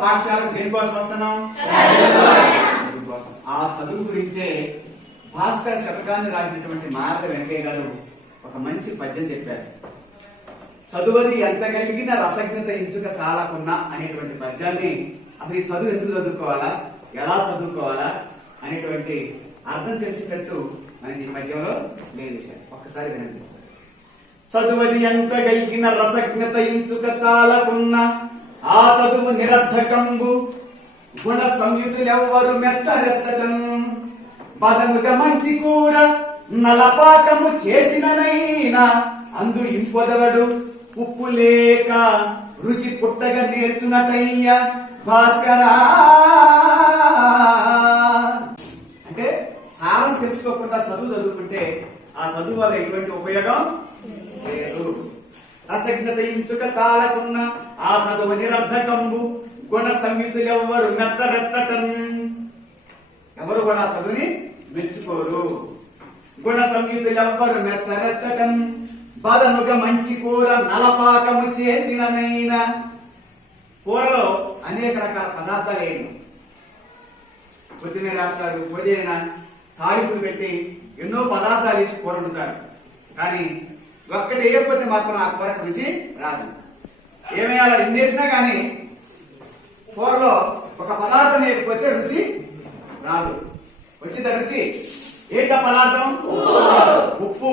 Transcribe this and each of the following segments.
పాఠశాలకు దేనికోసం వస్తున్నాం. కోసం ఆ చదువు గురించే భాస్కర్ శతకాన్ని రాసినటువంటి మారద వెంకయ్య గారు ఒక మంచి పద్యం చెప్పారు. చదువది ఎంత కలిగిన రసజ్ఞత ఇంచుక చాలకున్నా అనేటువంటి పద్యాన్ని అసలు ఈ చదువు ఎందుకు చదువుకోవాలా? ఎలా చదువుకోవాలా? అనేటువంటి అర్థం తెలిసేటట్టు మనం ఈ పద్యంలో లేదు ఒక్కసారి వినండి. చదువది ఎంత కలిగిన రసజ్ఞత ఇంచుక చాలకున్న ఆ చదువు నిరర్ధకంబు గుణ సంయుతులెవ్వరు మెత్తరెత్తటం. బదముగా మంచి కూర నలపాకము చేసిననైనా అందు ఇంపొదలడు ఉప్పు లేక రుచి పుట్టగా నేర్చునటయ్య భాస్కరా. అంటే సారం తెలుసుకోకుండా చదువు చదువుకుంటే ఆ చదువు వల్ల ఎటువంటి ఉపయోగం లేదు. అసజ్ఞత ఇంచుక చాలకున్నా ఆ చదువు నిరర్ధకంబు గుణ సంయుతులెవ్వరు మెత్తరెత్తటం ఎవరు కూడా ఆ చదువుని మెచ్చుకోరు. గుణ సంయుతులెవ్వరు మెత్తరెత్తటం బదనుగ మంచి కూర నలపాకము చేసిననైనా. కూరలో అనేక రకాల పదార్థాలు వేయండి పొద్దునే రాస్తారు పుదీనా తాలింపులు పెట్టి ఎన్నో పదార్థాలు వేసి కూర వండుతారు. కానీ ఒక్కటి వేయకపోతే మాత్రం ఆ కూరకు రుచి రాదు. ఏమేయాలో ఎన్ని చేసినా కానీ కూరలో ఒక పదార్థం వేయకపోతే రుచి రాదు. వచ్చిన రుచి? ఏంట పదార్థం? ఉప్పు.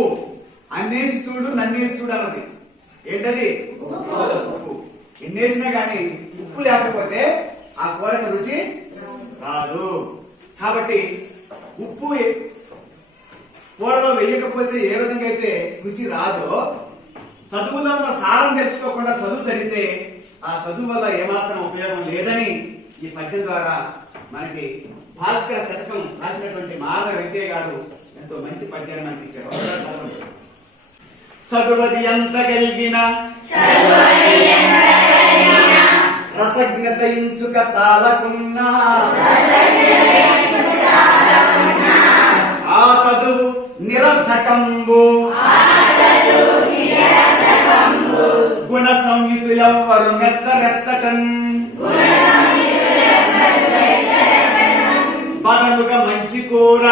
అన్నేసి చూడు నన్నేసి చూడు అన్నది. ఏంటది? ఉప్పు. ఎన్నేసినా కానీ ఉప్పు లేకపోతే ఆ కూరకు రుచి రాదు. కాబట్టి ఉప్పు కూరలో వేయకపోతే ఏ విధంగా అయితే రుచి రాదో చదువులో ఉన్న సారం తెలుసుకోకుండా చదువు జరిగితే ఆ చదువు వల్ల ఏమాత్రం ఉపయోగం లేదని ఈ పద్యం ద్వారా మనకి భాస్కర శతకం రాసినటువంటి మాధవ వెంకయ్య గారు ఎంతో మంచి పద్యాన్ని మనకి ఇచ్చారు. చదువది ఎంత కలిగిన రసజ్ఞత ఇంచుక చాలకున్నా ఆ చదువు నిరర్థకంబు సంయుతులెవ్వరు మెత్తరెత్తటం బదలుగా మంచి కూర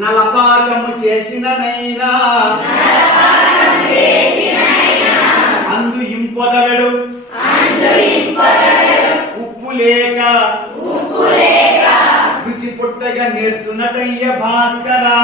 నలపాకము చేసిననైనా అందు ఇంపొదవెడు. ఉప్పు లేక రుచి పుట్టగా నేర్చున్నటయ్య భాస్కరా